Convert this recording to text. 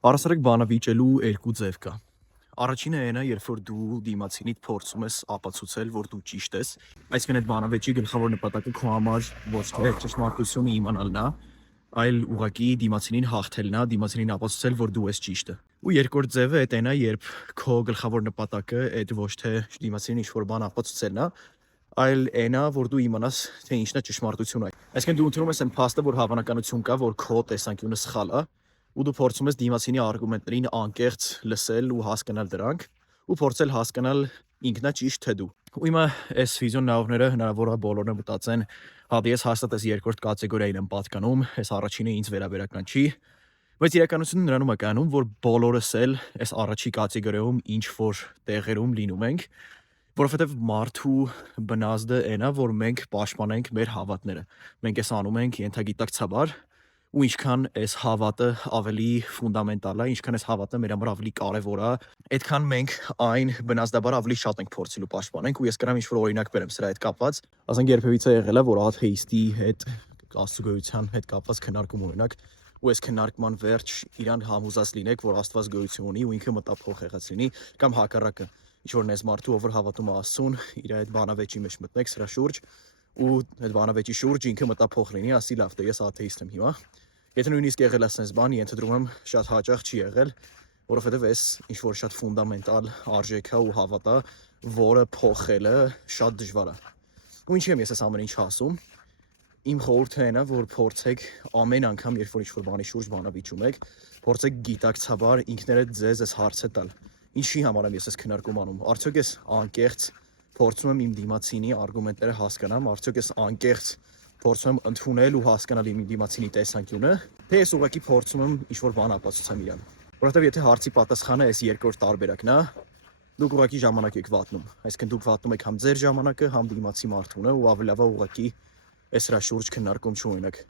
Առասարակ բանը վիճելու երկու ձև կա։ Առաջինը այն է, երբ որ դու դիմացինիդ փորձում ես ապացուցել, որ դու ճիշտ ես, այսինքն այդ բանավեճի գլխավոր նպատակը քո համար ոչ թե ճշմարտությունը իմանալն է, այլ ուղղակի դիմացինին հաղթելն է, դիմացինին ապացուցել, որ դու ես ճիշտը։ Ու երկրորդ ձևը այդ այն է, երբ քո գլխավոր նպատակը այդ ոչ թե դիմացինին ինչ-որ բան ապացուցելն է, այլ այն է, որ դու իմանաս, թե ինչն է ճշմարտությունը։ Այսինքն դու ընդունում ես այն փաստը, որ հավանականություն կա, որ քո տեսանկյունը սխալ է, ու դու փորձում ես դիմացինի արգումենտներին անկեղծ լսել ու հասկանալ դրանք ու փորձել հասկանալ ինքնա ճիշտ թե դու։ Ու հիմա այս վիդեոն նայողները հնարավոր է բոլորը մտածեն, հա ես հաստատ այս երկրորդ կատեգորիային եմ պատկանում, այս առաջինը ինձ վերաբերական չի, բայց իրականությունը նրանում է կանում, որ բոլորս էլ այս առաջի կատեգորիայում ինչ որ տեղերում լինում ենք, որովհետև մարդու բնազդը այն է, որ մենք պաշտպանենք մեր հավատները։ Մենք այս անում ենք ենթագիտակցաբար, ու ինչքան այս հավատը ավելի ֆունդամենտալ է, ինչքան այս հավատը մեր համար ավելի կարևոր է, այդքան մենք այն բնազդաբար ավելի շատ ենք փորձելու պաշտպանենք, ու ես կրամ ինչ-որ օրինակ բերեմ սրա հետ կապված, ասենք երբևիցե եղել է, որ աթեիստի հետ աստծո հետ կապված քննարկում ունենաք, ու այս քննարկման վերջ իրան համոզած լինեք, որ Աստված գոյություն ունի ու ինքը մտափոխ եղած լինի, կամ հակառակը, ինչ-որ նես մարդու, ով որ հավատում է Աստծուն, իր այդ բանավեճի մեջ մտնեք սրա շուրջ, ու այդ բանավեճի շուրջ ինքը մտափոխ լինի, ասի լավ, դե ես աթեիստ եմ հիմա։ Եթե նույնիսկ եղել է sense բան, ենթադրում եմ շատ հաճախ չի եղել, որովհետև այս ինչ-որ շատ ֆունդամենտալ արժեք է ու հավատ է, որը փոխելը շատ դժվար է։ Ու ինչի եմ ես այս ամեն ինչ ասում։ Իմ խորհուրդը այն է, որ փորձեք ամեն անգամ, երբ որ ինչ-որ բանի շուրջ բանավիճում եք, փորձեք գիտակցաբար ինքներդ ձեզ այս հարցը տալ։ Ինչի համար եմ ես այս քննարկում անում։ Արդյոք ես անկեղծ փորձում եմ իմ դիմացինի արգումենտները հասկանամ, արդյոք ես անկեղծ փորձում եմ ընդունել ու հասկանալ իմ դիմացինի տեսանկյունը, թե ես ուղղակի փորձում եմ ինչ-որ բան ապացուցեմ իրան։ Որովհետև եթե հարցի պատասխանը այս երկրորդ տարբերակն է, դուք ուղղակի ժամանակ եք վատնում։ Այսինքն դուք վատնում եք համ ձեր ժամանակը, համ դիմացի մարդունը ու ավելի լավ է ուղղակի այս հրա շուրջ քննարկում չունենաք։